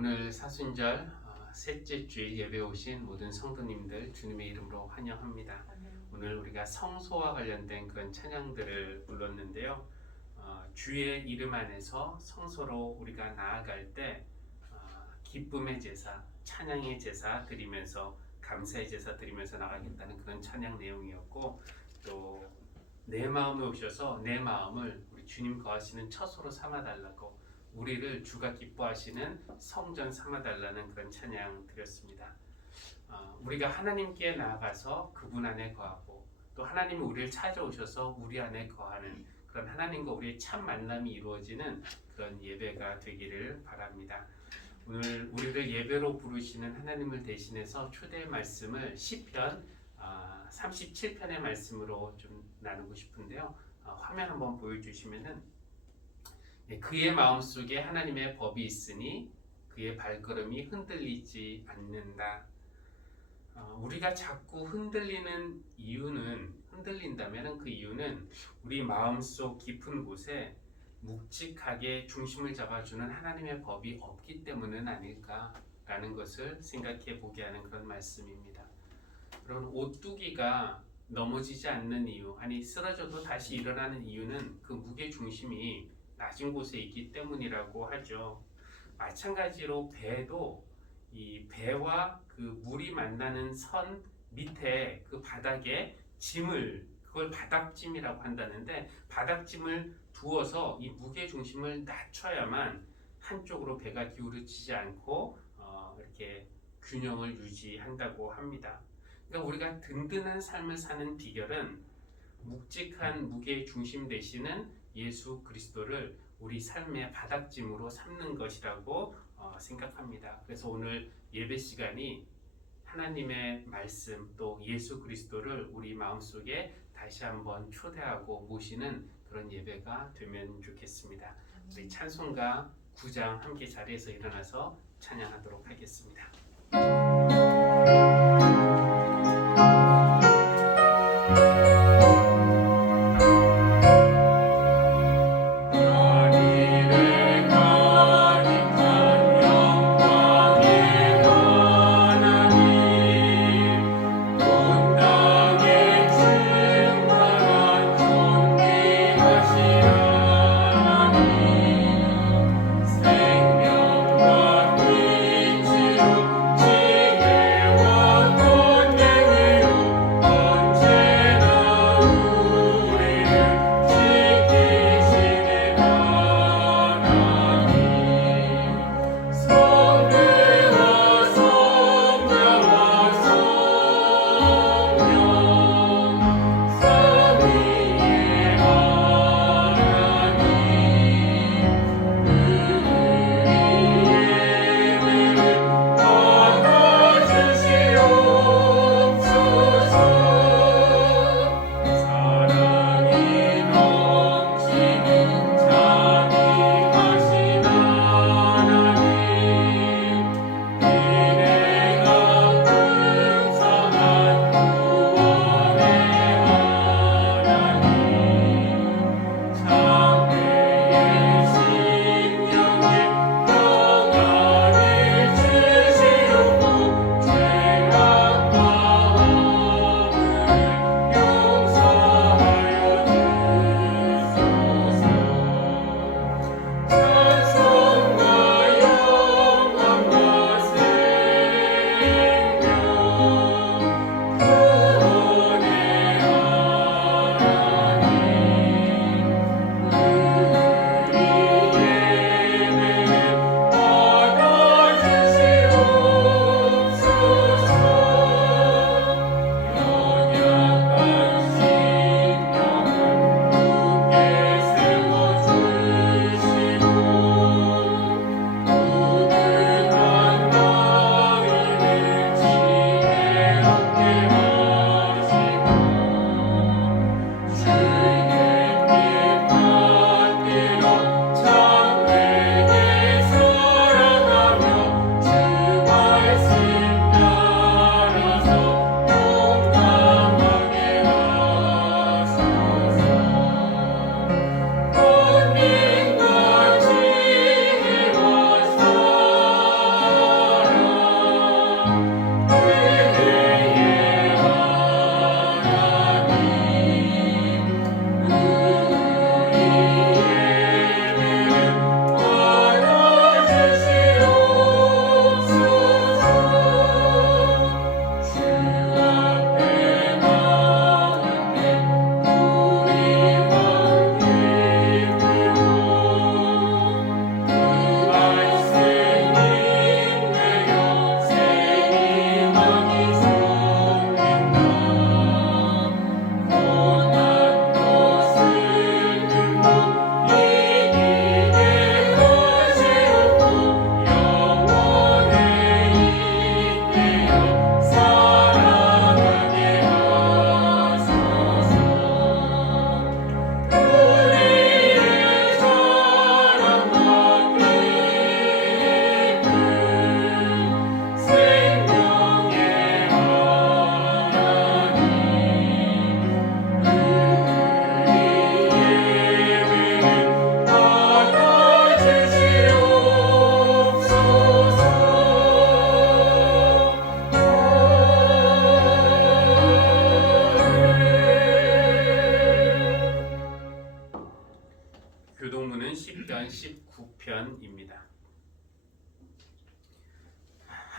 오늘 사순절 셋째 주일 예배 오신 모든 성도님들 주님의 이름으로 환영합니다. 오늘 우리가 성소와 관련된 그런 찬양들을 불렀는데요. 주의 이름 안에서 성소로 우리가 나아갈 때 기쁨의 제사, 찬양의 제사 드리면서 감사의 제사 드리면서 나가겠다는 그런 찬양 내용이었고, 또 내 마음에 오셔서 내 마음을 우리 주님 거하시는 처소로 삼아달라고, 우리를 주가 기뻐하시는 성전 삼아달라는 그런 찬양 드렸습니다. 우리가 하나님께 나아가서 그분 안에 거하고, 또 하나님이 우리를 찾아오셔서 우리 안에 거하는 그런 하나님과 우리의 참 만남이 이루어지는 그런 예배가 되기를 바랍니다. 오늘 우리를 예배로 부르시는 하나님을 대신해서 초대의 말씀을 시편 37편의 말씀으로 좀 나누고 싶은데요. 화면 한번 보여주시면은, 그의 마음속에 하나님의 법이 있으니 그의 발걸음이 흔들리지 않는다. 우리가 자꾸 흔들린다면 그 이유는 우리 마음속 깊은 곳에 묵직하게 중심을 잡아주는 하나님의 법이 없기 때문은 아닐까라는 것을 생각해 보게 하는 그런 말씀입니다. 그런 오뚜기가 넘어지지 않는 이유, 아니 쓰러져도 다시 일어나는 이유는 그 무게 중심이 낮은 곳에 있기 때문이라고 하죠. 마찬가지로 배도, 이 배와 그 물이 만나는 선 밑에 그 바닥에 짐을, 그걸 바닥짐이라고 한다는데, 바닥짐을 두어서 이 무게 중심을 낮춰야만 한쪽으로 배가 기울어지지 않고 이렇게 균형을 유지한다고 합니다. 그러니까 우리가 든든한 삶을 사는 비결은 묵직한 무게 중심 되시는 예수 그리스도를 우리 삶의 바닥짐으로 삼는 것이라고 생각합니다. 그래서 오늘 예배 시간이 하나님의 말씀, 또 예수 그리스도를 우리 마음속에 다시 한번 초대하고 모시는 그런 예배가 되면 좋겠습니다. 우리 찬송가 9장 함께 자리에서 일어나서 찬양하도록 하겠습니다.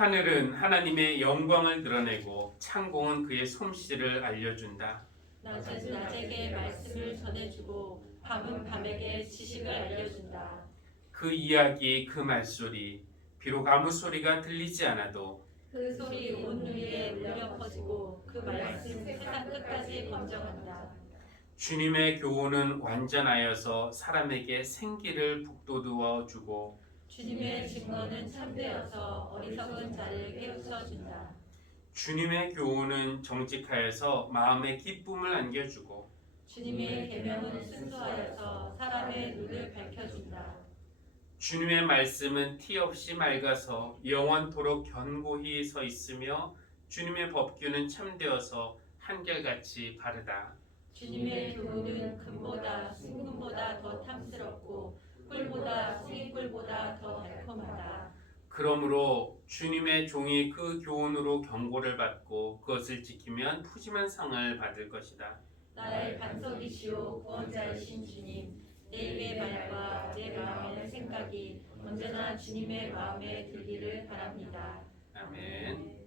하늘은 하나님의 영광을 드러내고 창공은 그의 솜씨를 알려준다. 낮은 낮에게 말씀을 전해주고 밤은 밤에게 지식을 알려준다. 그 이야기, 그 말소리, 비록 아무 소리가 들리지 않아도 그 소리 온 누리에 울려 퍼지고 그 말씀 세상 끝까지 번져간다. 주님의 교훈은 완전하여서 사람에게 생기를 북돋워 주고 주님의 증거는 참되어서 어리석은 자를 깨우쳐준다. 주님의 교훈은 정직하여서 마음에 기쁨을 안겨주고 주님의 계명은 순수하여서 사람의 눈을 밝혀준다. 주님의 말씀은 티 없이 맑아서 영원토록 견고히 서 있으며 주님의 법규는 참되어서 한결같이 바르다. 주님의 교훈은 금보다 순금보다 더 탐스럽고 꿀보다 생꿀보다 더 달콤하다. 그러므로 주님의 종이 그 교훈으로 경고를 받고 그것을 지키면 푸짐한 상을 받을 것이다. 나의 반석이시오 구원자이신 주님, 내 입의 말과 내 마음의 생각이 언제나 주님의 마음에 들기를 바랍니다. 아멘.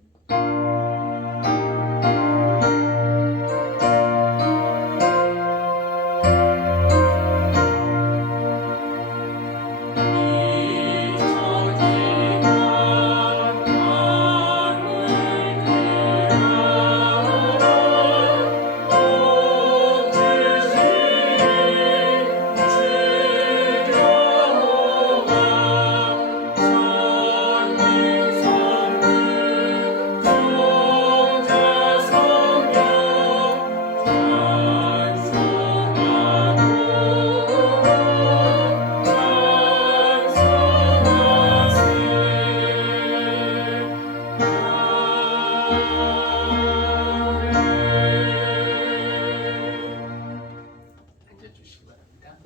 앉아주시기 바랍니다.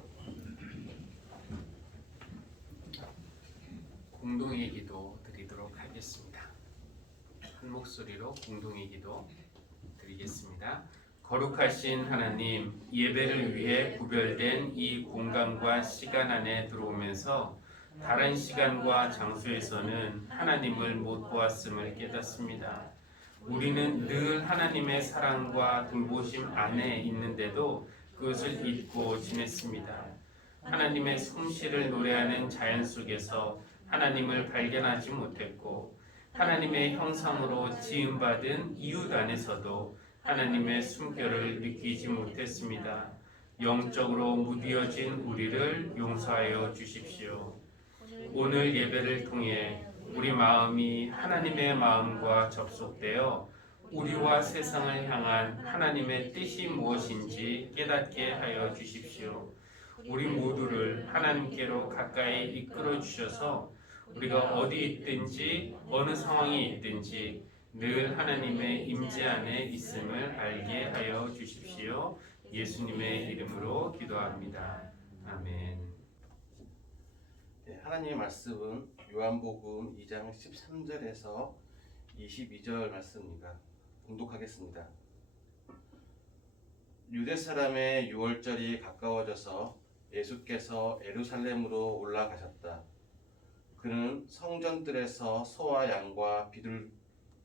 공동의 기도 드리도록 하겠습니다. 한 목소리로 공동의 기도 드리겠습니다. 거룩하신 하나님, 예배를 위해 구별된 이 공간과 시간 안에 들어오면서 다른 시간과 장소에서는 하나님을 못 보았음을 깨닫습니다. 우리는 늘 하나님의 사랑과 돌보심 안에 있는데도 그것을 잊고 지냈습니다. 하나님의 솜씨를 노래하는 자연 속에서 하나님을 발견하지 못했고 하나님의 형상으로 지음받은 이웃 안에서도 하나님의 숨결을 느끼지 못했습니다. 영적으로 무뎌진 우리를 용서하여 주십시오. 오늘 예배를 통해 우리 마음이 하나님의 마음과 접속되어 우리와 세상을 향한 하나님의 뜻이 무엇인지 깨닫게 하여 주십시오. 우리 모두를 하나님께로 가까이 이끌어 주셔서 우리가 어디 있든지 어느 상황이 있든지 늘 하나님의 임재 안에 있음을 알게 하여 주십시오. 예수님의 이름으로 기도합니다. 아멘. 네, 하나님의 말씀은 요한복음 2장 13절에서 22절 말씀입니다. 봉독하겠습니다. 유대 사람의 유월절이 가까워져서 예수께서 예루살렘으로 올라가셨다. 그는 성전들에서 소와 양과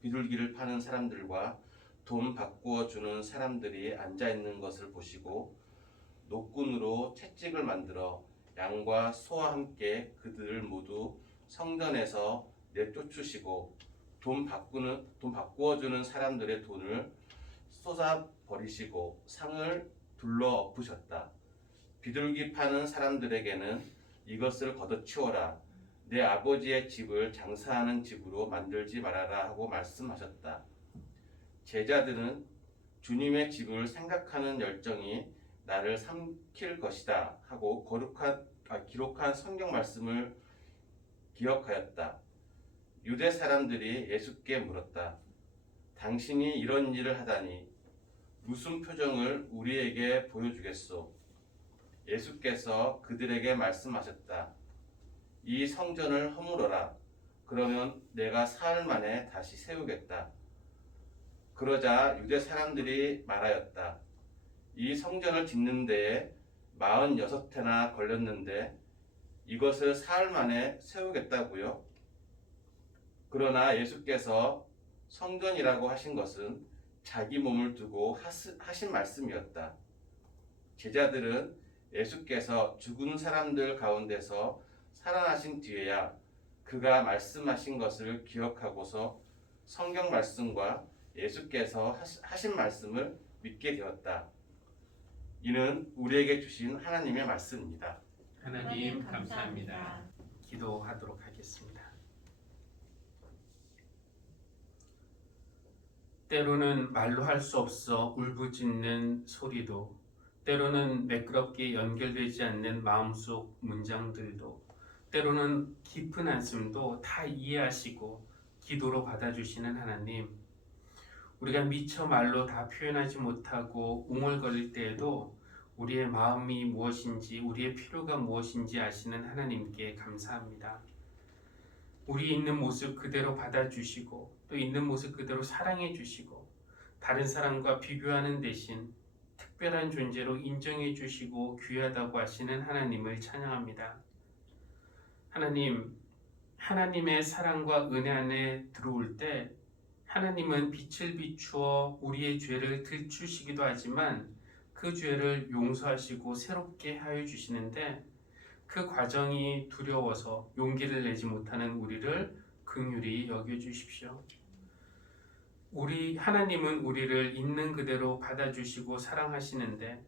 비둘기를 파는 사람들과 돈 바꾸어 주는 사람들이 앉아 있는 것을 보시고 노끈으로 채찍을 만들어 양과 소와 함께 그들을 모두 성전에서 내쫓으시고 돈 바꾸어 주는 사람들의 돈을 쏟아 버리시고 상을 둘러 엎으셨다. 비둘기 파는 사람들에게는 이것을 걷어치워라. 내 아버지의 집을 장사하는 집으로 만들지 말아라 하고 말씀하셨다. 제자들은 주님의 집을 생각하는 열정이 나를 삼킬 것이다 하고 기록한 성경 말씀을 기억하였다. 유대 사람들이 예수께 물었다. 당신이 이런 일을 하다니 무슨 표정을 우리에게 보여주겠소? 예수께서 그들에게 말씀하셨다. 이 성전을 허물어라. 그러면 내가 사흘 만에 다시 세우겠다. 그러자 유대 사람들이 말하였다. 이 성전을 짓는 데에 46해나 걸렸는데 이것을 사흘 만에 세우겠다고요? 그러나 예수께서 성전이라고 하신 것은 자기 몸을 두고 하신 말씀이었다. 제자들은 예수께서 죽은 사람들 가운데서 살아나신 뒤에야 그가 말씀하신 것을 기억하고서 성경 말씀과 예수께서 하신 말씀을 믿게 되었다. 이는 우리에게 주신 하나님의 말씀입니다. 하나님 감사합니다. 기도하도록 하겠습니다. 때로는 말로 할 수 없어 울부짖는 소리도, 때로는 매끄럽게 연결되지 않는 마음속 문장들도, 때로는 깊은 한숨도 다 이해하시고 기도로 받아주시는 하나님, 우리가 미처 말로 다 표현하지 못하고 웅얼거릴 때에도 우리의 마음이 무엇인지, 우리의 필요가 무엇인지 아시는 하나님께 감사합니다. 우리 있는 모습 그대로 받아주시고 또 있는 모습 그대로 사랑해 주시고 다른 사람과 비교하는 대신 특별한 존재로 인정해 주시고 귀하다고 하시는 하나님을 찬양합니다. 하나님, 하나님의 사랑과 은혜 안에 들어올 때 하나님은 빛을 비추어 우리의 죄를 들추시기도 하지만 그 죄를 용서하시고 새롭게 하여 주시는데 그 과정이 두려워서 용기를 내지 못하는 우리를 긍휼히 여겨 주십시오. 하나님은 우리를 있는 그대로 받아주시고 사랑하시는데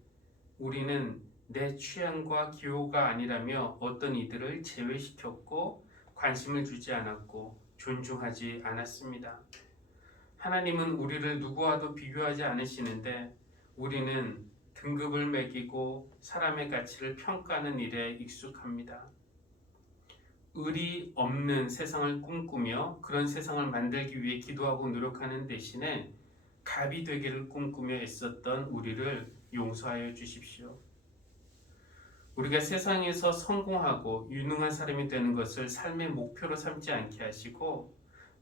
우리는 내 취향과 기호가 아니라며 어떤 이들을 제외시켰고 관심을 주지 않았고 존중하지 않았습니다. 하나님은 우리를 누구와도 비교하지 않으시는데 우리는 등급을 매기고 사람의 가치를 평가하는 일에 익숙합니다. 의리 없는 세상을 꿈꾸며 그런 세상을 만들기 위해 기도하고 노력하는 대신에 갑이 되기를 꿈꾸며 애썼던 우리를 용서하여 주십시오. 우리가 세상에서 성공하고 유능한 사람이 되는 것을 삶의 목표로 삼지 않게 하시고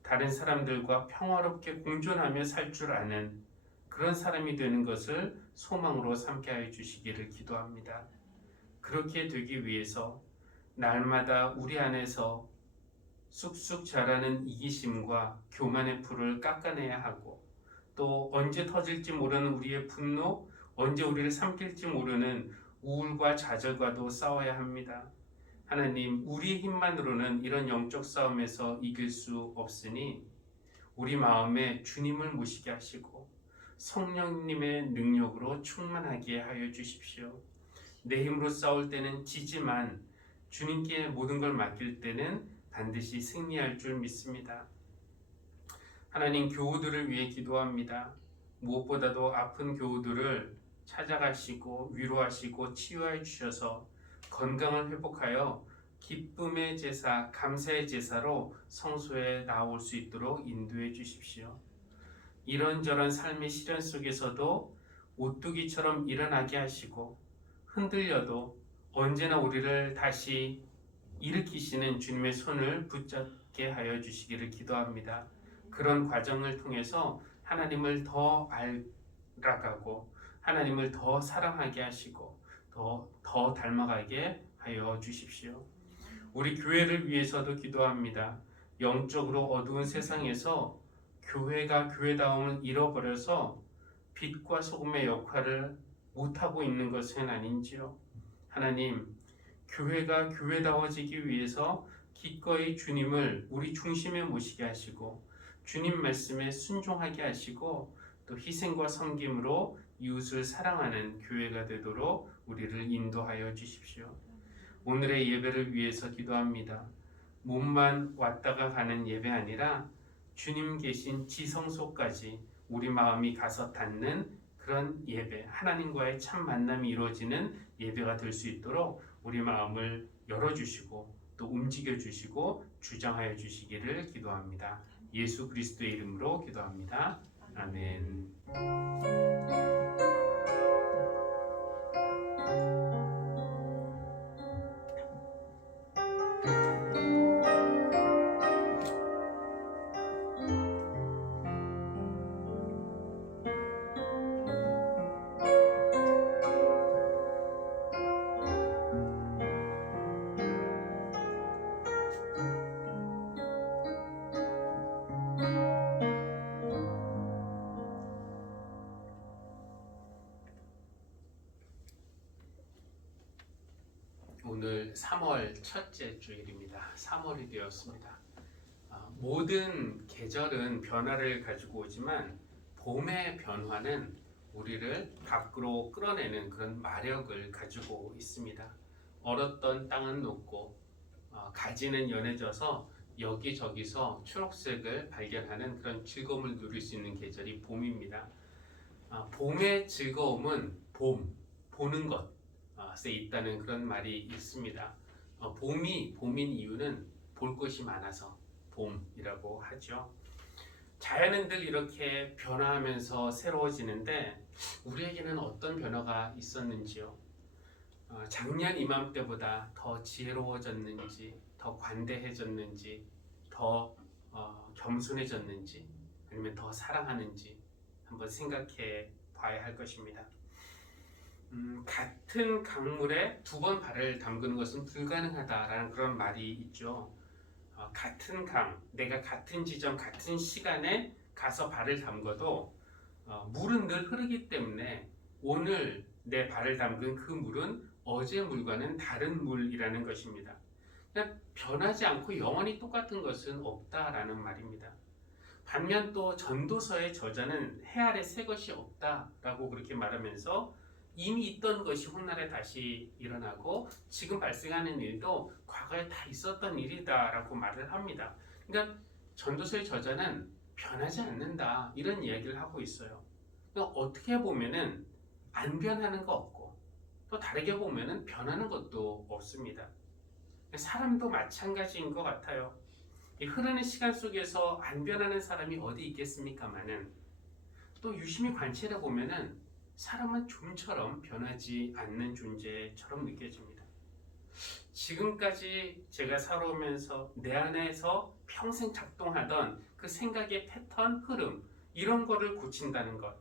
다른 사람들과 평화롭게 공존하며 살 줄 아는 그런 사람이 되는 것을 소망으로 삼게 하여 주시기를 기도합니다. 그렇게 되기 위해서 날마다 우리 안에서 쑥쑥 자라는 이기심과 교만의 풀을 깎아내야 하고 또 언제 터질지 모르는 우리의 분노, 언제 우리를 삼킬지 모르는 우울과 좌절과도 싸워야 합니다. 하나님, 우리의 힘만으로는 이런 영적 싸움에서 이길 수 없으니 우리 마음에 주님을 모시게 하시고 성령님의 능력으로 충만하게 하여 주십시오. 내 힘으로 싸울 때는 지지만 주님께 모든 걸 맡길 때는 반드시 승리할 줄 믿습니다. 하나님, 교우들을 위해 기도합니다. 무엇보다도 아픈 교우들을 찾아가시고 위로하시고 치유해 주셔서 건강을 회복하여 기쁨의 제사, 감사의 제사로 성소에 나올 수 있도록 인도해 주십시오. 이런저런 삶의 시련 속에서도 오뚜기처럼 일어나게 하시고 흔들려도 언제나 우리를 다시 일으키시는 주님의 손을 붙잡게 하여 주시기를 기도합니다. 그런 과정을 통해서 하나님을 더 알아가고 하나님을 더 사랑하게 하시고 더 닮아가게 하여 주십시오. 우리 교회를 위해서도 기도합니다. 영적으로 어두운 세상에서 교회가 교회다움을 잃어버려서 빛과 소금의 역할을 못하고 있는 것은 아닌지요. 하나님, 교회가 교회다워지기 위해서 기꺼이 주님을 우리 중심에 모시게 하시고 주님 말씀에 순종하게 하시고 또 희생과 섬김으로 이웃을 사랑하는 교회가 되도록 우리를 인도하여 주십시오. 오늘의 예배를 위해서 기도합니다. 몸만 왔다가 가는 예배 아니라 주님 계신 지성소까지 우리 마음이 가서 닿는 그런 예배, 하나님과의 참 만남이 이루어지는 예배가 될 수 있도록 우리 마음을 열어주시고 또 움직여주시고 주장하여 주시기를 기도합니다. 예수 그리스도의 이름으로 기도합니다. 아멘. 3월 첫째 주일입니다. 3월이 되었습니다. 모든 계절은 변화를 가지고 오지만 봄의 변화는 우리를 밖으로 끌어내는 그런 마력을 가지고 있습니다. 얼었던 땅은 녹고 가지는 연해져서 여기저기서 초록색을 발견하는 그런 즐거움을 누릴 수 있는 계절이 봄입니다. 봄의 즐거움은 보는 것에 있다는 그런 말이 있습니다. 봄이 봄인 이유는 볼 것이 많아서 봄이라고 하죠. 자연은 늘 이렇게 변화하면서 새로워지는데 우리에게는 어떤 변화가 있었는지요? 작년 이맘때보다 더 지혜로워졌는지, 더 관대해졌는지, 더 겸손해졌는지, 아니면 더 사랑하는지 한번 생각해 봐야 할 것입니다. 같은 강물에 두 번 발을 담그는 것은 불가능하다라는 그런 말이 있죠. 같은 강, 내가 같은 지점, 같은 시간에 가서 발을 담궈도 물은 늘 흐르기 때문에 오늘 내 발을 담근 그 물은 어제 물과는 다른 물이라는 것입니다. 그냥 변하지 않고 영원히 똑같은 것은 없다라는 말입니다. 반면 또 전도서의 저자는 해 아래 새 것이 없다라고 그렇게 말하면서 이미 있던 것이 훗날에 다시 일어나고 지금 발생하는 일도 과거에 다 있었던 일이다라고 말을 합니다. 그러니까 전도서의 저자는 변하지 않는다 이런 이야기를 하고 있어요. 그러니까 어떻게 보면은 안 변하는 거 없고 또 다르게 보면은 변하는 것도 없습니다. 사람도 마찬가지인 것 같아요. 이 흐르는 시간 속에서 안 변하는 사람이 어디 있겠습니까마는 또 유심히 관찰해 보면은 사람은 좀처럼 변하지 않는 존재처럼 느껴집니다. 지금까지 제가 살아오면서 내 안에서 평생 작동하던 그 생각의 패턴, 흐름 이런 거를 고친다는 것,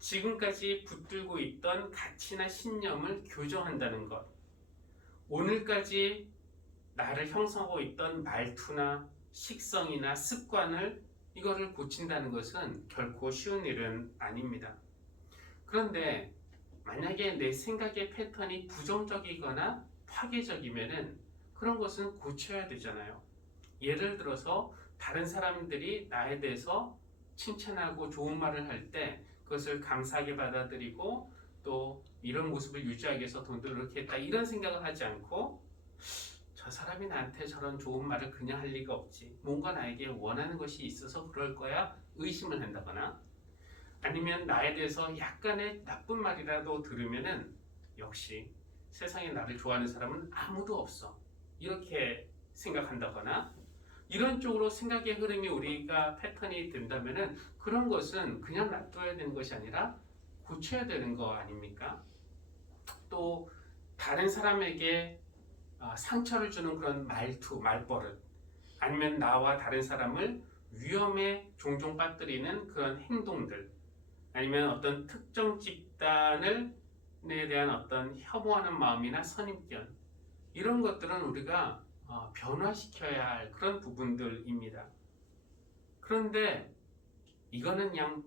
지금까지 붙들고 있던 가치나 신념을 교정한다는 것, 오늘까지 나를 형성하고 있던 말투나 식성이나 습관을 이거를 고친다는 것은 결코 쉬운 일은 아닙니다. 그런데 만약에 내 생각의 패턴이 부정적이거나 파괴적이면은 그런 것은 고쳐야 되잖아요. 예를 들어서 다른 사람들이 나에 대해서 칭찬하고 좋은 말을 할 때 그것을 감사하게 받아들이고 또 이런 모습을 유지하기 위해서 더 노력했다 이런 생각을 하지 않고 저 사람이 나한테 저런 좋은 말을 그냥 할 리가 없지, 뭔가 나에게 원하는 것이 있어서 그럴 거야 의심을 한다거나 아니면 나에 대해서 약간의 나쁜 말이라도 들으면은 역시 세상에 나를 좋아하는 사람은 아무도 없어 이렇게 생각한다거나 이런 쪽으로 생각의 흐름이 우리가 패턴이 된다면은 그런 것은 그냥 놔둬야 되는 것이 아니라 고쳐야 되는 거 아닙니까? 또 다른 사람에게 상처를 주는 그런 말투, 말버릇 아니면 나와 다른 사람을 위험에 종종 빠뜨리는 그런 행동들 아니면 어떤 특정 집단에 대한 어떤 혐오하는 마음이나 선입견 이런 것들은 우리가 변화시켜야 할 그런 부분들입니다. 그런데 이거는 그냥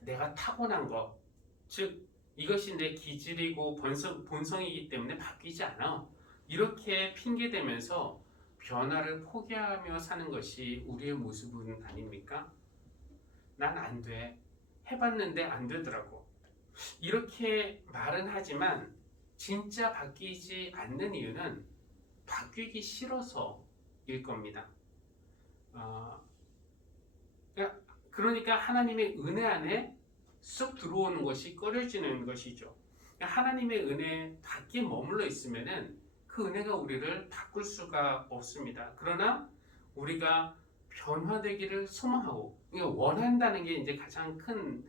내가 타고난 것, 즉 이것이 내 기질이고 본성이기 때문에 바뀌지 않아 이렇게 핑계대면서 변화를 포기하며 사는 것이 우리의 모습은 아닙니까? 난 안 돼. 해봤는데 안 되더라고. 이렇게 말은 하지만 진짜 바뀌지 않는 이유는 바뀌기 싫어서일 겁니다. 그러니까 하나님의 은혜 안에 쑥 들어오는 것이 꺼려지는 것이죠. 하나님의 은혜 밖에 머물러 있으면은 그 은혜가 우리를 바꿀 수가 없습니다. 그러나 우리가 변화되기를 소망하고 원한다는 게 이제 가장 큰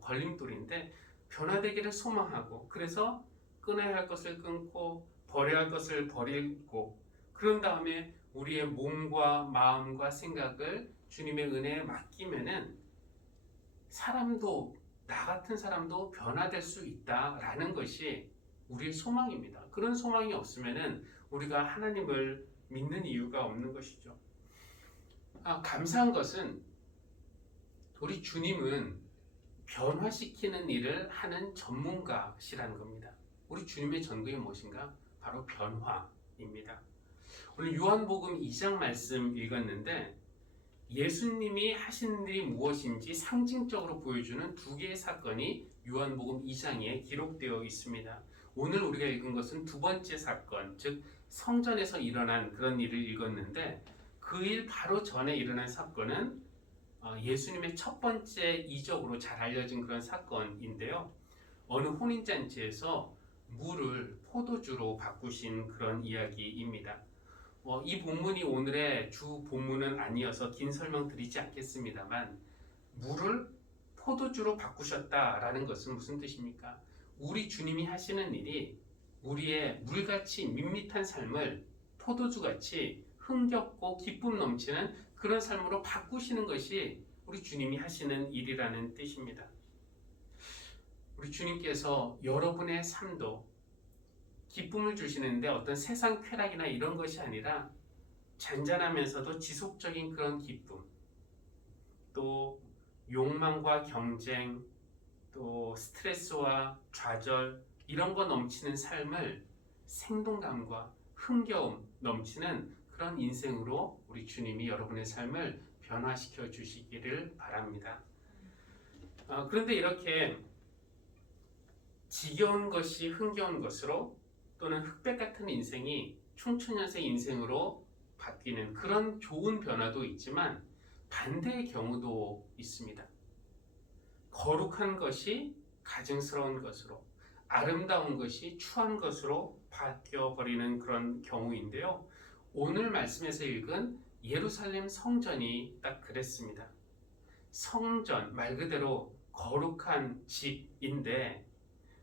걸림돌인데 변화되기를 소망하고 그래서 끊어야 할 것을 끊고 버려야 할 것을 버리고 그런 다음에 우리의 몸과 마음과 생각을 주님의 은혜에 맡기면은 사람도 나 같은 사람도 변화될 수 있다라는 것이 우리의 소망입니다. 그런 소망이 없으면은 우리가 하나님을 믿는 이유가 없는 것이죠. 감사한 것은 우리 주님은 변화시키는 일을 하는 전문가시라는 겁니다. 우리 주님의 전공이 무엇인가? 바로 변화, 사건입니다. 오늘 요한복음 2장 말씀 읽었는데 예수님이 하신 일이 무엇인지 상징적으로 보여주는 두 개의 사건이 요한복음 2장에 기록되어 있습니다. 오늘 우리가 읽은 것은 두 번째 사건, 즉 성전에서 일어난 그런 일을 읽었는데 그 일 바로 전에 일어난 사건은 예수님의 첫 번째 이적으로 잘 알려진 그런 사건인데요. 어느 혼인잔치에서 물을 포도주로 바꾸신 그런 이야기입니다. 이 본문이 오늘의 주 본문은 아니어서 긴 설명 드리지 않겠습니다만 물을 포도주로 바꾸셨다라는 것은 무슨 뜻입니까? 우리 주님이 하시는 일이 우리의 물같이 밋밋한 삶을 포도주같이 흥겹고 기쁨 넘치는 그런 삶으로 바꾸시는 것이 우리 주님이 하시는 일이라는 뜻입니다. 우리 주님께서 여러분의 삶도 기쁨을 주시는데 어떤 세상 쾌락이나 이런 것이 아니라 잔잔하면서도 지속적인 그런 기쁨, 또 욕망과 경쟁, 또 스트레스와 좌절 이런 거 넘치는 삶을 생동감과 흥겨움 넘치는 그런 인생으로 우리 주님이 여러분의 삶을 변화시켜 주시기를 바랍니다. 그런데 이렇게 지겨운 것이 흥겨운 것으로 또는 흑백 같은 인생이 청춘연세 인생으로 바뀌는 그런 좋은 변화도 있지만 반대의 경우도 있습니다. 거룩한 것이 가증스러운 것으로, 아름다운 것이 추한 것으로 바뀌어버리는 그런 경우인데요. 오늘 말씀에서 읽은 예루살렘 성전이 딱 그랬습니다. 성전, 말 그대로 거룩한 집인데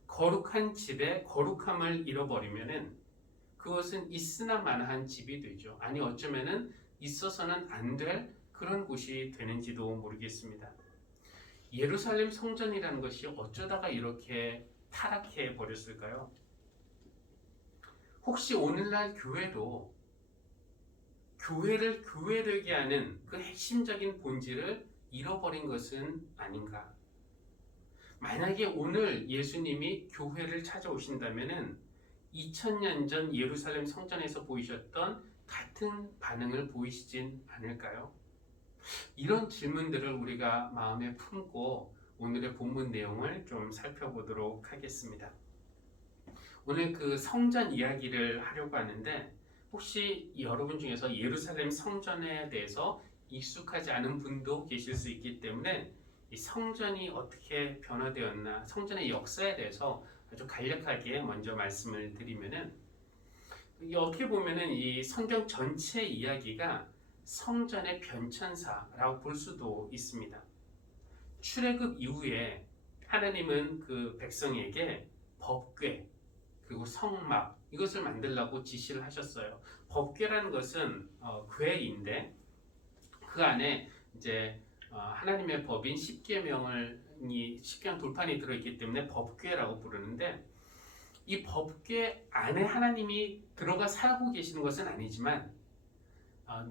거룩한 집에 거룩함을 잃어버리면은 그것은 있으나 마나한 집이 되죠. 아니 어쩌면은 있어서는 안 될 그런 곳이 되는지도 모르겠습니다. 예루살렘 성전이라는 것이 어쩌다가 이렇게 타락해 버렸을까요? 혹시 오늘날 교회도 교회를 교회되게 하는 그 핵심적인 본질을 잃어버린 것은 아닌가? 만약에 오늘 예수님이 교회를 찾아오신다면은 2000년 전 예루살렘 성전에서 보이셨던 같은 반응을 보이시진 않을까요? 이런 질문들을 우리가 마음에 품고 오늘의 본문 내용을 좀 살펴보도록 하겠습니다. 오늘 그 성전 이야기를 하려고 하는데 혹시 여러분 중에서 예루살렘 성전에 대해서 익숙하지 않은 분도 계실 수 있기 때문에 이 성전이 어떻게 변화되었나, 성전의 역사에 대해서 아주 간략하게 먼저 말씀을 드리면은 어떻게 보면은 이 성경 전체 이야기가 성전의 변천사라고 볼 수도 있습니다. 출애굽 이후에 하나님은 그 백성에게 법궤 그리고 성막 이것을 만들라고 지시를 하셨어요. 법궤라는 것은 궤인데 그 안에 이제 하나님의 법인 십계명 돌판이 들어있기 때문에 법궤라고 부르는데 이 법궤 안에 하나님이 들어가 살고 계시는 것은 아니지만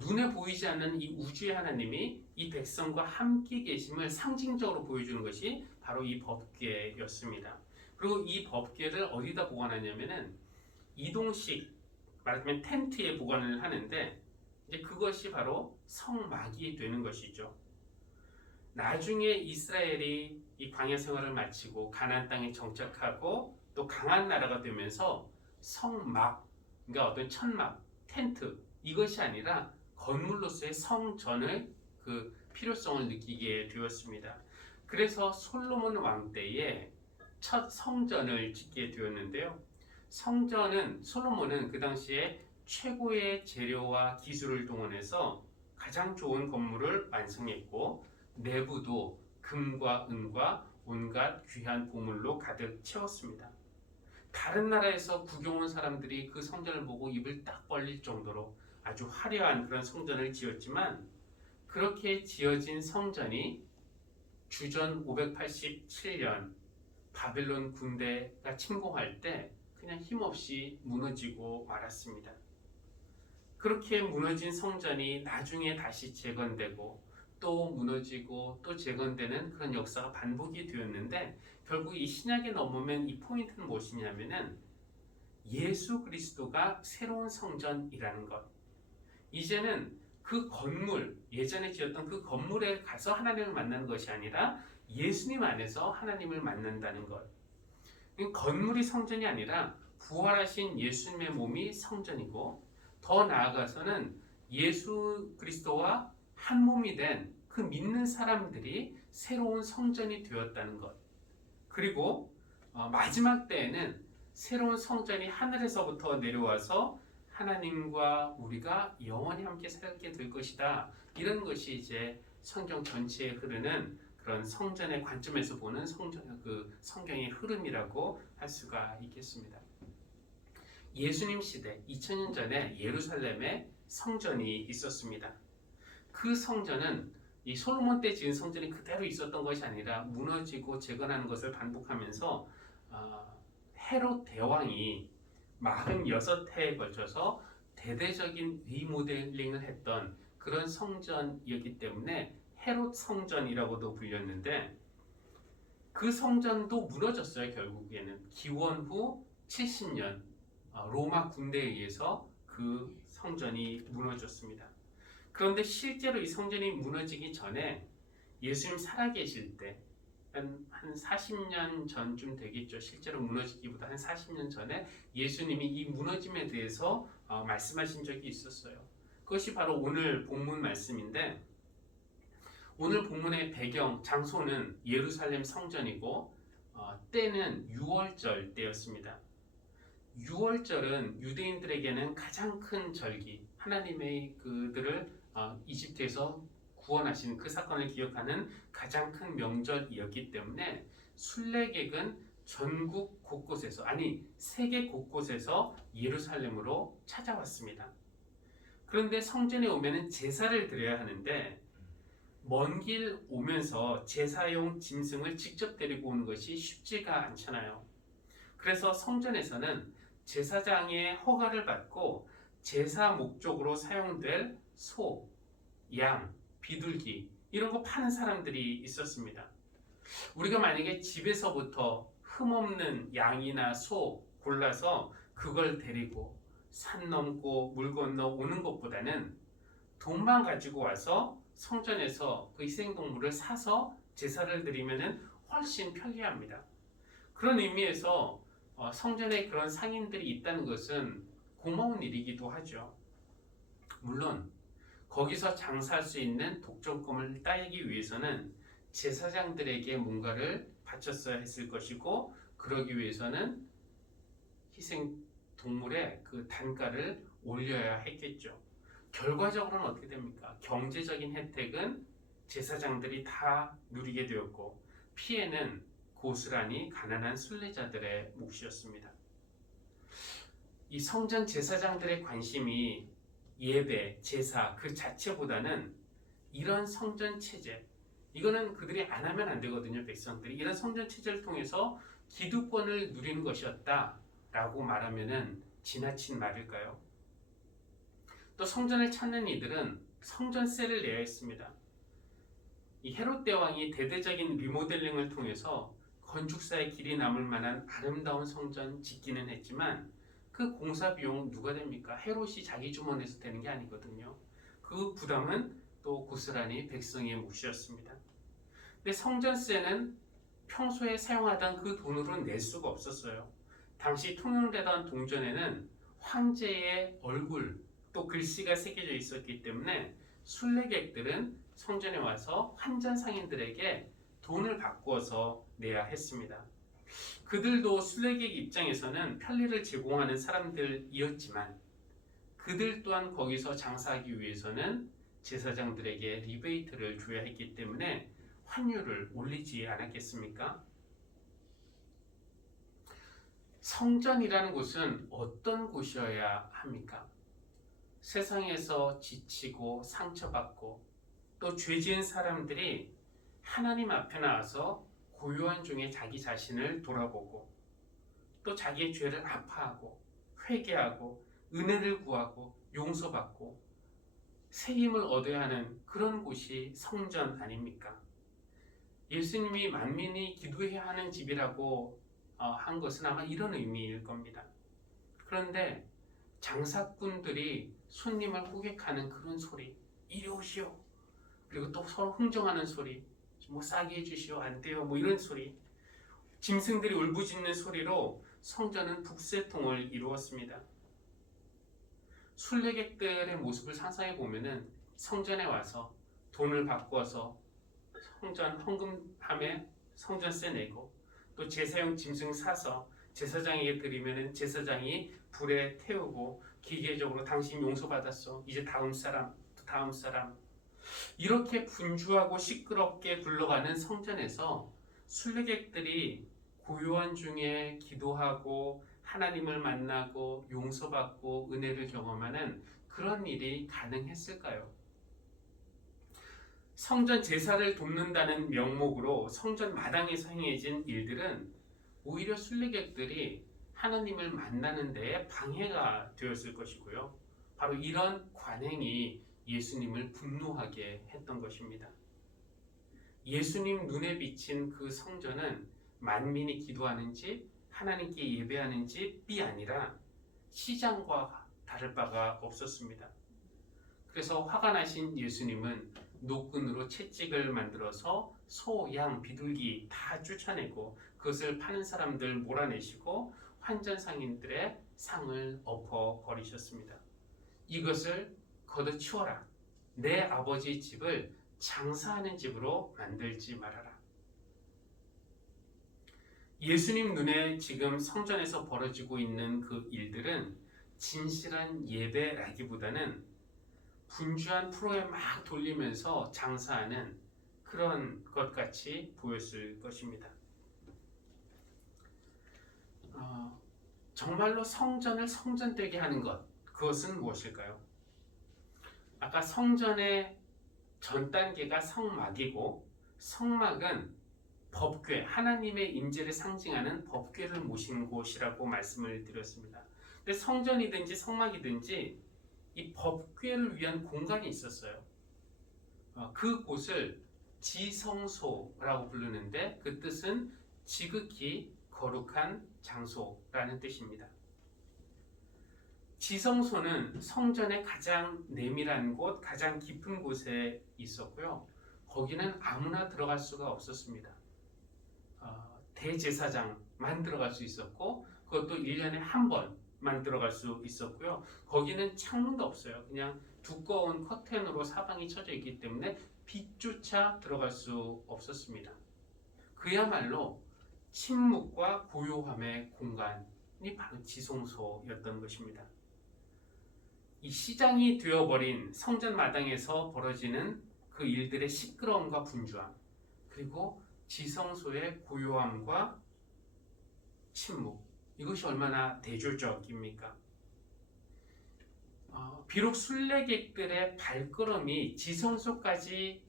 눈에 보이지 않는 이 우주의 하나님이 이 백성과 함께 계심을 상징적으로 보여주는 것이 바로 이 법궤였습니다. 그리고 이 법궤를 어디다 보관하냐면은 이동식 말하자면 텐트에 보관을 하는데 이제 그것이 바로 성막이 되는 것이죠. 나중에 이스라엘이 이 광야 생활을 마치고 가나안 땅에 정착하고 또 강한 나라가 되면서 성막, 그러니까 어떤 천막, 텐트 이것이 아니라 건물로서의 성전의 그 필요성을 느끼게 되었습니다. 그래서 솔로몬 왕 때에 첫 성전을 짓게 되었는데요. 솔로몬은 그 당시에 최고의 재료와 기술을 동원해서 가장 좋은 건물을 완성했고 내부도 금과 은과 온갖 귀한 보물로 가득 채웠습니다. 다른 나라에서 구경 온 사람들이 그 성전을 보고 입을 딱 벌릴 정도로 아주 화려한 그런 성전을 지었지만 그렇게 지어진 성전이 주전 587년 바벨론 군대가 침공할 때 그냥 힘없이 무너지고 말았습니다. 그렇게 무너진 성전이 나중에 다시 재건되고 또 무너지고 또 재건되는 그런 역사가 반복이 되었는데 결국 이 신약에 넘으면 이 포인트는 무엇이냐면은 예수 그리스도가 새로운 성전이라는 것. 이제는 그 건물, 예전에 지었던 그 건물에 가서 하나님을 만나는 것이 아니라 예수님 안에서 하나님을 만난다는 것. 건물이 성전이 아니라 부활하신 예수님의 몸이 성전이고, 더 나아가서는 예수 그리스도와 한 몸이 된 그 믿는 사람들이 새로운 성전이 되었다는 것. 그리고 마지막 때에는 새로운 성전이 하늘에서부터 내려와서 하나님과 우리가 영원히 함께 살게 될 것이다. 이런 것이 이제 성경 전체에 흐르는 그런 성전의 관점에서 보는 성경의 흐름이라고 할 수가 있겠습니다. 예수님 시대 2000년 전에 예루살렘에 성전이 있었습니다. 그 성전은 이 솔로몬 때 지은 성전이 그대로 있었던 것이 아니라 무너지고 재건하는 것을 반복하면서 헤롯 대왕이 46회에 걸쳐서 대대적인 리모델링을 했던 그런 성전이었기 때문에 헤롯 성전이라고도 불렸는데, 그 성전도 무너졌어요. 결국에는 기원 후 70년 로마 군대에 의해서 그 성전이 무너졌습니다. 그런데 실제로 이 성전이 무너지기 전에 예수님 살아계실 때 한 40년 전쯤 되겠죠. 실제로 무너지기보다 한 40년 전에 예수님이 이 무너짐에 대해서 말씀하신 적이 있었어요. 그것이 바로 오늘 본문 말씀인데, 오늘 본문의 배경 장소는 예루살렘 성전이고 때는 6월절 때였습니다. 6월절은 유대인들에게는 가장 큰 절기, 하나님의 그들을 이집트에서 구원하신 그 사건을 기억하는 가장 큰 명절이었기 때문에 순례객은 전국 곳곳에서, 아니 세계 곳곳에서 예루살렘으로 찾아왔습니다. 그런데 성전에 오면은 제사를 드려야 하는데, 먼 길 오면서 제사용 짐승을 직접 데리고 오는 것이 쉽지가 않잖아요. 그래서 성전에서는 제사장의 허가를 받고 제사 목적으로 사용될 소, 양, 비둘기 이런 거 파는 사람들이 있었습니다. 우리가 만약에 집에서부터 흠없는 양이나 소 골라서 그걸 데리고 산 넘고 물 건너 오는 것보다는 돈만 가지고 와서 성전에서 그 희생동물을 사서 제사를 드리면 훨씬 편리합니다. 그런 의미에서 성전에 그런 상인들이 있다는 것은 고마운 일이기도 하죠. 물론 거기서 장사할 수 있는 독점권을 따기 위해서는 제사장들에게 뭔가를 바쳤어야 했을 것이고, 그러기 위해서는 희생 동물의 그 단가를 올려야 했겠죠. 결과적으로는 어떻게 됩니까? 경제적인 혜택은 제사장들이 다 누리게 되었고, 피해는 고스란히 가난한 순례자들의 몫이었습니다. 이 성전 제사장들의 관심이 예배, 제사 그 자체보다는 이런 성전 체제, 이거는 그들이 안 하면 안 되거든요. 백성들이 이런 성전 체제를 통해서 기득권을 누리는 것이었다라고 말하면은 지나친 말일까요? 또 성전을 찾는 이들은 성전세를 내야 했습니다. 이 헤롯 대왕이 대대적인 리모델링을 통해서 건축사의 길이 남을 만한 아름다운 성전 짓기는 했지만, 그 공사 비용은 누가 됩니까? 헤롯이 자기 주머니에서 되는 게 아니거든요. 그 부담은 또 고스란히 백성의 몫이었습니다. 근데 성전세는 평소에 사용하던 그 돈으로 낼 수가 없었어요. 당시 통용되던 동전에는 황제의 얼굴 또 글씨가 새겨져 있었기 때문에 순례객들은 성전에 와서 환전 상인들에게 돈을 바꾸어서 내야 했습니다. 그들도 순례객 입장에서는 편리를 제공하는 사람들이었지만, 그들 또한 거기서 장사하기 위해서는 제사장들에게 리베이트를 줘야 했기 때문에 환율을 올리지 않았겠습니까? 성전이라는 곳은 어떤 곳이어야 합니까? 세상에서 지치고 상처받고 또 죄지은 사람들이 하나님 앞에 나와서 고요한 중에 자기 자신을 돌아보고 또 자기의 죄를 아파하고 회개하고 은혜를 구하고 용서받고 새 힘을 얻어야 하는 그런 곳이 성전 아닙니까? 예수님이 만민이 기도해야 하는 집이라고 한 것은 아마 이런 의미일 겁니다. 그런데 장사꾼들이 손님을 호객하는 그런 소리, 이리 오시오. 그리고 또 서로 흥정하는 소리, 뭐 싸게 해주시오, 안 돼요, 뭐 이런 소리, 짐승들이 울부짖는 소리로 성전은 북새통을 이루었습니다. 순례객들의 모습을 상상해 보면은 성전에 와서 돈을 바꿔서 성전 헌금함에 성전세 내고, 또 제사용 짐승 사서 제사장에게 드리면은 제사장이 불에 태우고 기계적으로 당신 용서받았어, 이제 다음 사람, 또 다음 사람, 이렇게 분주하고 시끄럽게 굴러가는 성전에서 순례객들이 고요한 중에 기도하고 하나님을 만나고 용서받고 은혜를 경험하는 그런 일이 가능했을까요? 성전 제사를 돕는다는 명목으로 성전 마당에서 행해진 일들은 오히려 순례객들이 하나님을 만나는 데에 방해가 되었을 것이고요. 바로 이런 관행이 예수님을 분노하게 했던 것입니다. 예수님 눈에 비친 그 성전은 만민이 기도하는 집, 하나님께 예배하는 집이 아니라 시장과 다를 바가 없었습니다. 그래서 화가 나신 예수님은 노끈으로 채찍을 만들어서 소, 양, 비둘기 다 쫓아내고 그것을 파는 사람들 몰아내시고 환전상인들의 상을 엎어버리셨습니다. 이것을 걷어치워라. 내 아버지 집을 장사하는 집으로 만들지 말아라. 예수님 눈에 지금 성전에서 벌어지고 있는 그 일들은 진실한 예배라기보다는 분주한 프로에 막 돌리면서 장사하는 그런 것 같이 보였을 것입니다. 정말로 성전을 성전되게 하는 것, 그것은 무엇일까요? 아까 성전의 전 단계가 성막이고, 성막은 법궤, 하나님의 임재를 상징하는 법궤를 모신 곳이라고 말씀을 드렸습니다. 근데 성전이든지 성막이든지 이 법궤를 위한 공간이 있었어요. 그곳을 지성소라고 부르는데 그 뜻은 지극히 거룩한 장소라는 뜻입니다. 지성소는 성전의 가장 내밀한 곳, 가장 깊은 곳에 있었고요. 거기는 아무나 들어갈 수가 없었습니다. 대제사장만 들어갈 수 있었고, 그것도 1년에 한 번만 들어갈 수 있었고요. 거기는 창문도 없어요. 그냥 두꺼운 커튼으로 사방이 쳐져 있기 때문에 빛조차 들어갈 수 없었습니다. 그야말로 침묵과 고요함의 공간이 바로 지성소였던 것입니다. 이 시장이 되어버린 성전 마당에서 벌어지는 그 일들의 시끄러움과 분주함, 그리고 지성소의 고요함과 침묵, 이것이 얼마나 대조적입니까? 비록 순례객들의 발걸음이 지성소까지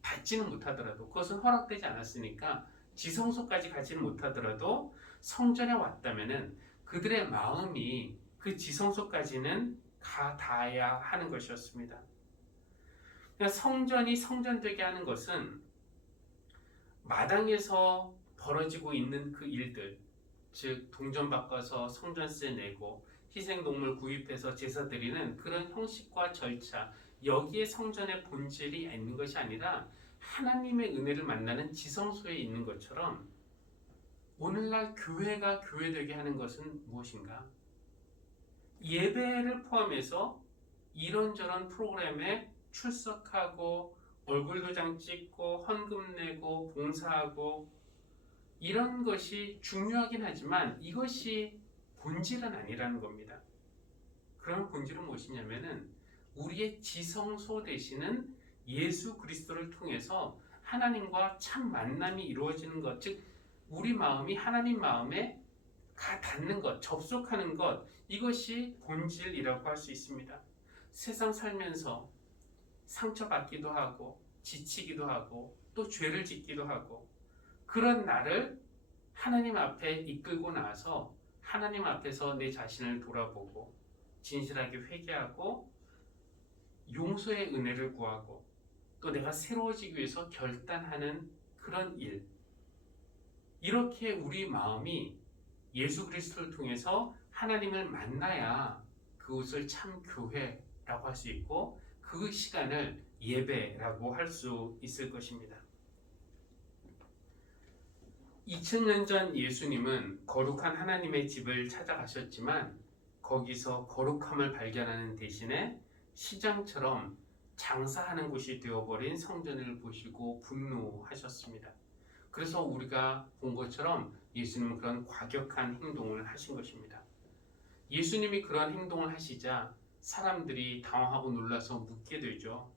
닿지는 못하더라도, 그것은 허락되지 않았으니까 지성소까지 가지는 못하더라도 성전에 왔다면은 그들의 마음이 그 지성소까지는 닿아야 하는 것이었습니다. 성전이 성전되게 하는 것은 마당에서 벌어지고 있는 그 일들, 즉 동전 바꿔서 성전세 내고 희생동물 구입해서 제사 드리는 그런 형식과 절차, 여기에 성전의 본질이 있는 것이 아니라 하나님의 은혜를 만나는 지성소에 있는 것처럼, 오늘날 교회가 교회되게 하는 것은 무엇인가? 예배를 포함해서 이런저런 프로그램에 출석하고 얼굴 도장 찍고 헌금 내고 봉사하고, 이런 것이 중요하긴 하지만 이것이 본질은 아니라는 겁니다. 그럼 본질은 무엇이냐면은 우리의 지성소 되시는 예수 그리스도를 통해서 하나님과 참 만남이 이루어지는 것, 즉 우리 마음이 하나님 마음에 닿는 것, 접속하는 것, 이것이 본질이라고 할 수 있습니다. 세상 살면서 상처받기도 하고 지치기도 하고 또 죄를 짓기도 하고, 그런 나를 하나님 앞에 이끌고 나와서 하나님 앞에서 내 자신을 돌아보고 진실하게 회개하고 용서의 은혜를 구하고 또 내가 새로워지기 위해서 결단하는 그런 일, 이렇게 우리 마음이 예수 그리스도를 통해서 하나님을 만나야 그곳을 참 교회라고 할 수 있고 그 시간을 예배라고 할 수 있을 것입니다. 2000년 전 예수님은 거룩한 하나님의 집을 찾아가셨지만 거기서 거룩함을 발견하는 대신에 시장처럼 장사하는 곳이 되어버린 성전을 보시고 분노하셨습니다. 그래서 우리가 본 것처럼 예수님은 그런 과격한 행동을 하신 것입니다. 예수님이 그런 행동을 하시자 사람들이 당황하고 놀라서 묻게 되죠.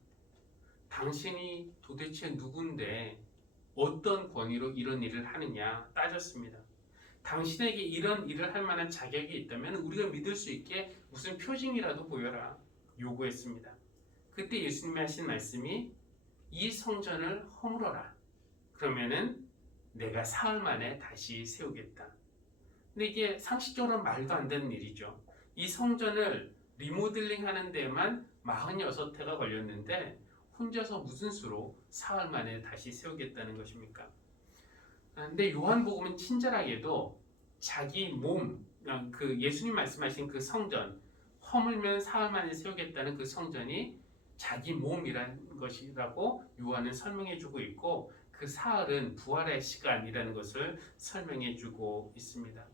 당신이 도대체 누군데 어떤 권위로 이런 일을 하느냐 따졌습니다. 당신에게 이런 일을 할 만한 자격이 있다면 우리가 믿을 수 있게 무슨 표징이라도 보여라 요구했습니다. 그때 예수님이 하신 말씀이 이 성전을 허물어라. 그러면은 내가 사흘 만에 다시 세우겠다. 근데 이게 상식적으로는 말도 안 되는 일이죠. 이 성전을 리모델링 하는 데만 46회가 걸렸는데 혼자서 무슨 수로 사흘 만에 다시 세우겠다는 것입니까? 근데 요한복음은 친절하게도 자기 몸, 그 예수님 말씀하신 그 성전, 허물면 사흘 만에 세우겠다는 그 성전이 자기 몸이라는 것이라고 요한은 설명해주고 있고 그 사흘은 부활의 시간이라는 것을 설명해주고 있습니다.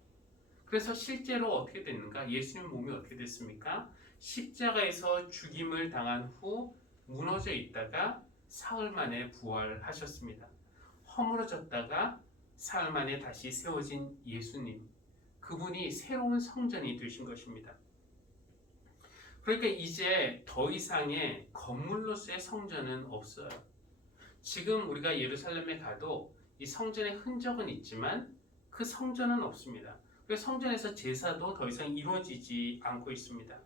그래서 실제로 어떻게 됐는가? 예수님 몸이 어떻게 됐습니까? 십자가에서 죽임을 당한 후 무너져 있다가 사흘 만에 부활하셨습니다. 허물어졌다가 사흘 만에 다시 세워진 예수님, 그분이 새로운 성전이 되신 것입니다. 그러니까 이제 더 이상의 건물로서의 성전은 없어요. 지금 우리가 예루살렘에 가도 이 성전의 흔적은 있지만 그 성전은 없습니다. 그래서 성전에서 제사도 더 이상 이루어지지 않고 있습니다.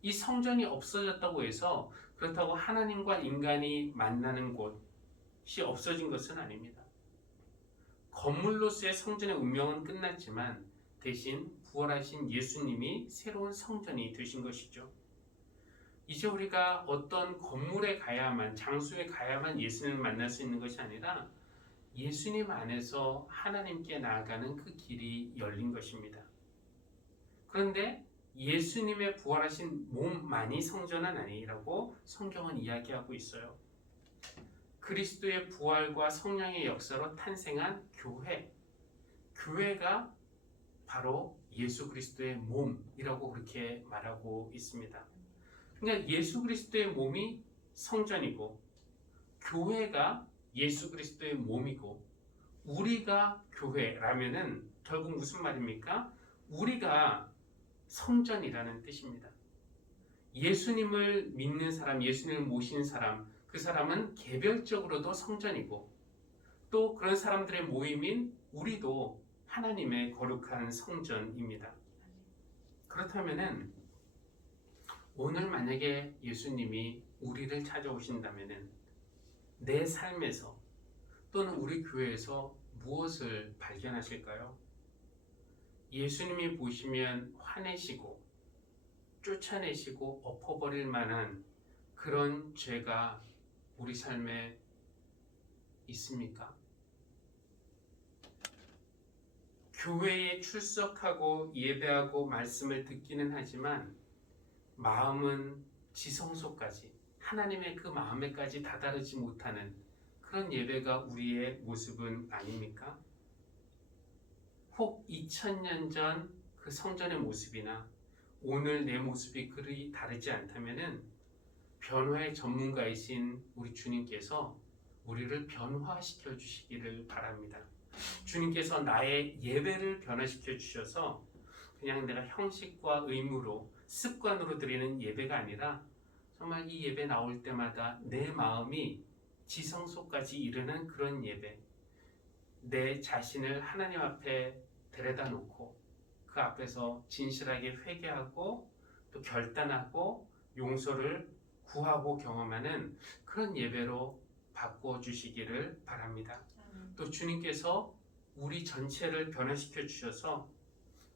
이 성전이 없어졌다고 해서 그렇다고 하나님과 인간이 만나는 곳이 없어진 것은 아닙니다. 건물로서의 성전의 운명은 끝났지만 대신 부활하신 예수님이 새로운 성전이 되신 것이죠. 이제 우리가 어떤 건물에 가야만, 장소에 가야만 예수님을 만날 수 있는 것이 아니라 예수님 안에서 하나님께 나아가는 그 길이 열린 것입니다. 그런데 예수님의 부활하신 몸만이 성전은 아니라고 성경은 이야기하고 있어요. 그리스도의 부활과 성령의 역사로 탄생한 교회가 바로 예수 그리스도의 몸이라고 그렇게 말하고 있습니다. 그러니까 예수 그리스도의 몸이 성전이고 교회가 예수 그리스도의 몸이고 우리가 교회라면은 결국 무슨 말입니까? 우리가 성전이라는 뜻입니다. 예수님을 믿는 사람, 예수님을 모신 사람, 그 사람은 개별적으로도 성전이고 또 그런 사람들의 모임인 우리도 하나님의 거룩한 성전입니다. 그렇다면은 오늘 만약에 예수님이 우리를 찾아오신다면은 내 삶에서 또는 우리 교회에서 무엇을 발견하실까요? 예수님이 보시면 화내시고 쫓아내시고 엎어버릴 만한 그런 죄가 우리 삶에 있습니까? 교회에 출석하고 예배하고 말씀을 듣기는 하지만 마음은 지성소까지 하나님의 그 마음에까지 다다르지 못하는 그런 예배가 우리의 모습은 아닙니까? 혹 2000년 전 그 성전의 모습이나 오늘 내 모습이 그리 다르지 않다면은 변화의 전문가이신 우리 주님께서 우리를 변화시켜 주시기를 바랍니다. 주님께서 나의 예배를 변화시켜 주셔서 그냥 내가 형식과 의무로 습관으로 드리는 예배가 아니라 정말 이 예배 나올 때마다 내 마음이 지성소까지 이르는 그런 예배, 내 자신을 하나님 앞에 데려다 놓고 그 앞에서 진실하게 회개하고 또 결단하고 용서를 구하고 경험하는 그런 예배로 바꿔주시기를 바랍니다. 또 주님께서 우리 전체를 변화시켜 주셔서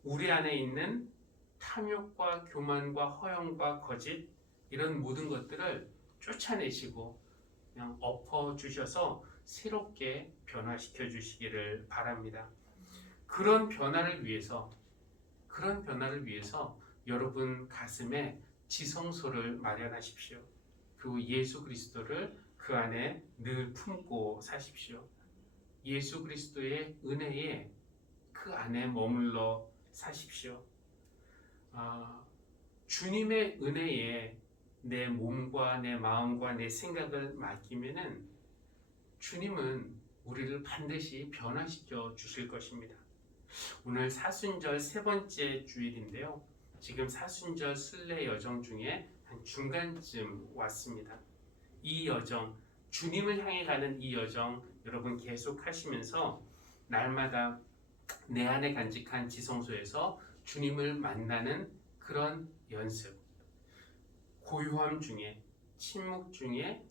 우리 안에 있는 탐욕과 교만과 허영과 거짓 이런 모든 것들을 쫓아내시고 그냥 엎어주셔서 새롭게 변화시켜 주시기를 바랍니다. 그런 변화를 위해서 그런 변화를 위해서 여러분 가슴에 지성소를 마련하십시오. 그리고 예수 그리스도를 그 안에 늘 품고 사십시오. 예수 그리스도의 은혜에 그 안에 머물러 사십시오. 주님의 은혜에 내 몸과 내 마음과 내 생각을 맡기면은 주님은 우리를 반드시 변화시켜 주실 것입니다. 오늘 사순절 세 번째 주일인데요. 지금 사순절 순례 여정 중에 한 중간쯤 왔습니다. 이 여정, 주님을 향해 가는 이 여정 여러분 계속 하시면서 날마다 내 안에 간직한 지성소에서 주님을 만나는 그런 연습, 고요함 중에, 침묵 중에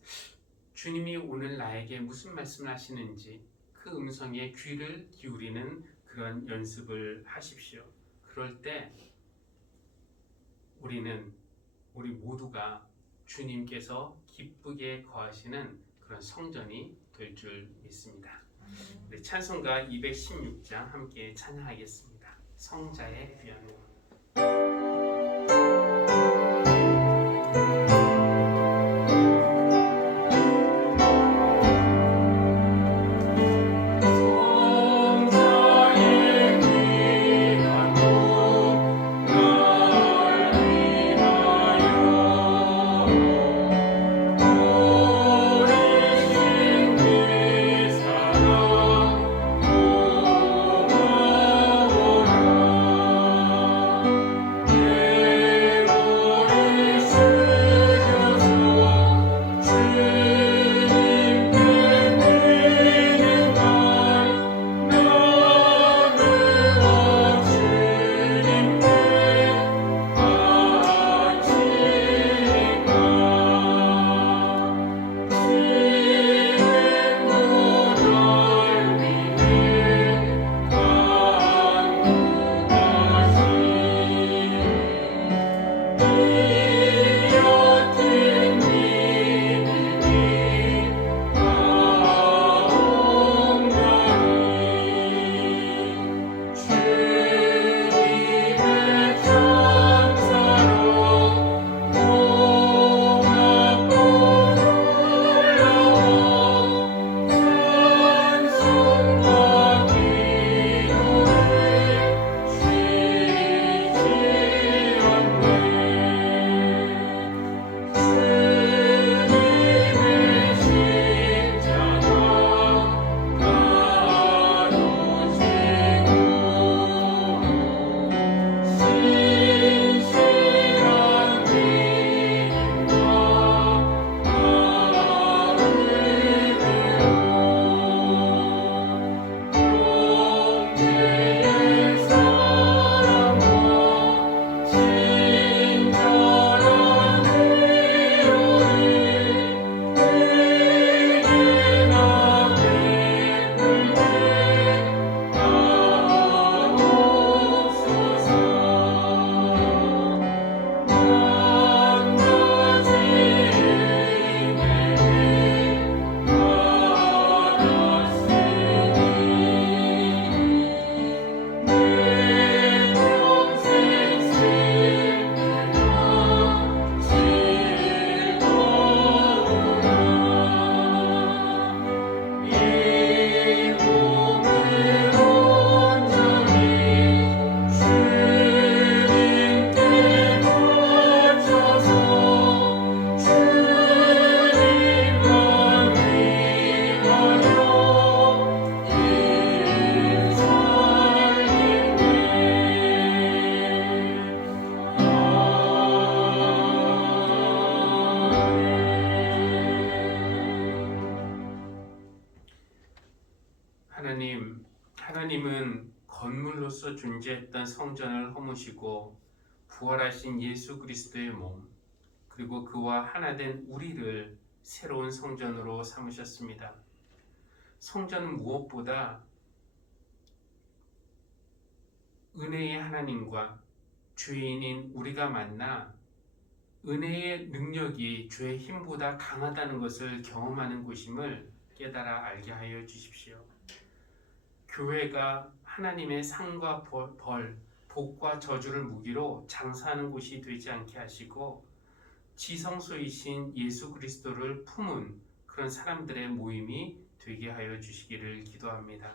주님이 오늘 나에게 무슨 말씀을 하시는지 그 음성에 귀를 기울이는 그런 연습을 하십시오. 그럴 때 우리 모두가 주님께서 기쁘게 거하시는 그런 성전이 될 줄 믿습니다. 네, 찬송가 216장 함께 찬양하겠습니다. 성자의 귀한 몸. 하나님은 건물로서 존재했던 성전을 허무시고 부활하신 예수 그리스도의 몸, 그리고 그와 하나된 우리를 새로운 성전으로 삼으셨습니다. 성전은 무엇보다 은혜의 하나님과 죄인인 우리가 만나 은혜의 능력이 죄의 힘보다 강하다는 것을 경험하는 곳임을 깨달아 알게 하여 주십시오. 교회가 하나님의 상과 벌, 복과 저주를 무기로 장사하는 곳이 되지 않게 하시고 지성소이신 예수 그리스도를 품은 그런 사람들의 모임이 되게 하여 주시기를 기도합니다.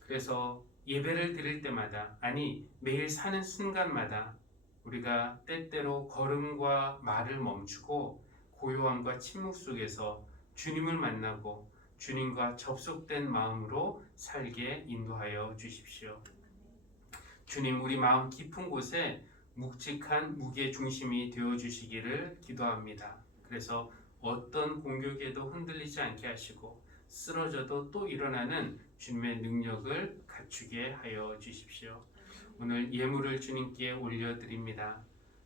그래서 예배를 드릴 때마다, 아니 매일 사는 순간마다 우리가 때때로 걸음과 말을 멈추고 고요함과 침묵 속에서 주님을 만나고 주님과 접속된 마음으로 살게 인도하여 주십시오. 주님, 우리 마음 깊은 곳에 묵직한 무게 중심이 되어 주시기를 기도합니다. 그래서 어떤 공격에도 흔들리지 않게 하시고 쓰러져도 또 일어나는 주님의 능력을 갖추게 하여 주십시오. 오늘 예물을 주님께 올려드립니다.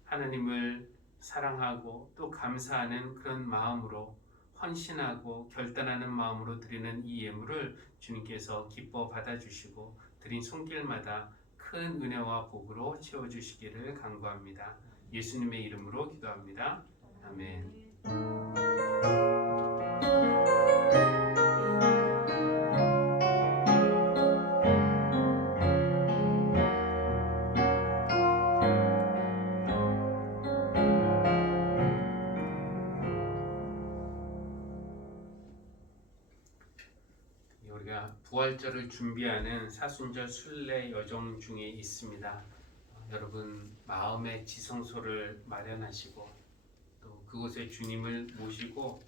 하나님을 사랑하고 또 감사하는 그런 마음으로 헌신하고 결단하는 마음으로 드리는 이 예물을 주님께서 기뻐 받아주시고 드린 손길마다 큰 은혜와 복으로 채워주시기를 간구합니다. 예수님의 이름으로 기도합니다. 아멘. 우리가 부활절을 준비하는 사순절 순례 여정 중에 있습니다. 여러분 마음의 지성소를 마련하시고 또 그곳에 주님을 모시고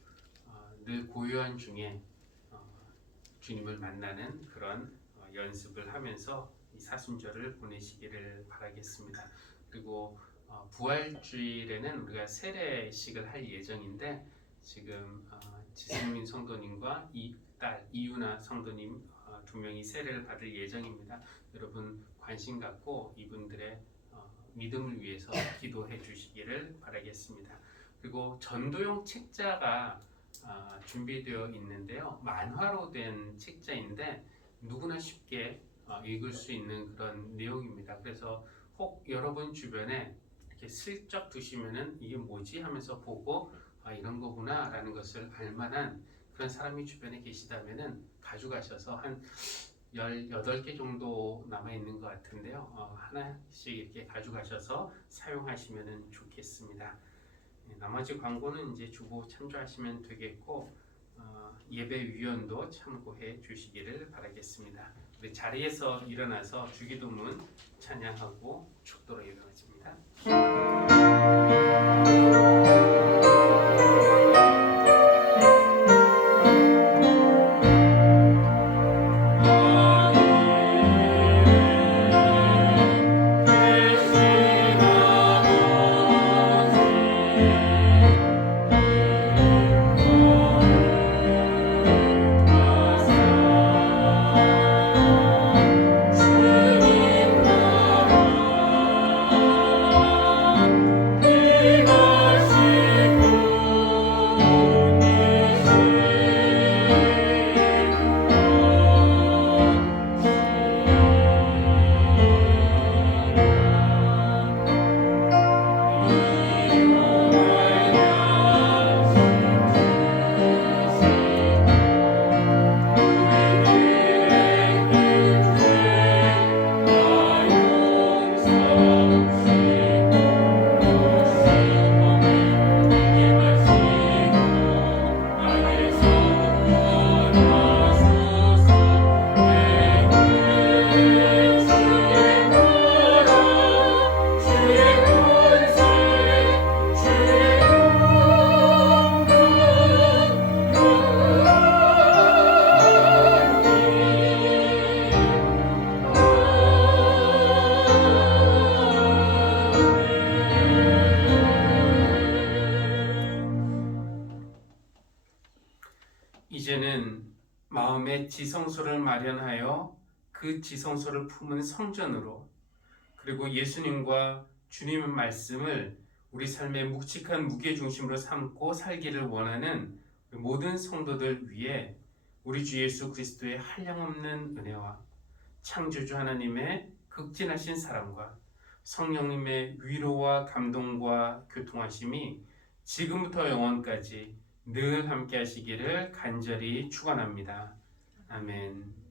늘 고요한 중에 주님을 만나는 그런 연습을 하면서 이 사순절을 보내시기를 바라겠습니다. 그리고 부활주일에는 우리가 세례식을 할 예정인데 지금 지승민 성도님과 딸 이유나 성도님 두 명이 세례를 받을 예정입니다. 여러분 관심 갖고 이분들의 믿음을 위해서 기도해 주시기를 바라겠습니다. 그리고 전도용 책자가 준비되어 있는데요. 만화로 된 책자인데 누구나 쉽게 읽을 수 있는 그런 내용입니다. 그래서 혹 여러분 주변에 이렇게 슬쩍 두시면은 이게 뭐지 하면서 보고 이런 거구나 라는 것을 알만한 그런 사람이 주변에 계시다면은 가져가셔서 한 18개 정도 남아있는 것 같은데요. 하나씩 이렇게 가져가셔서 사용하시면 좋겠습니다. 나머지 광고는 이제 주고 참조하시면 되겠고 예배위원도 참고해 주시기를 바라겠습니다. 우리 자리에서 일어나서 주기도문 찬양하고 축도로 이루어집니다. 이제는 마음의 지성소를 마련하여 그 지성소를 품은 성전으로 그리고 예수님과 주님의 말씀을 우리 삶의 묵직한 무게중심으로 삼고 살기를 원하는 모든 성도들 위해 우리 주 예수 그리스도의 한량없는 은혜와 창조주 하나님의 극진하신 사랑과 성령님의 위로와 감동과 교통하심이 지금부터 영원까지 늘 함께 하시기를 간절히 축원합니다. 아멘.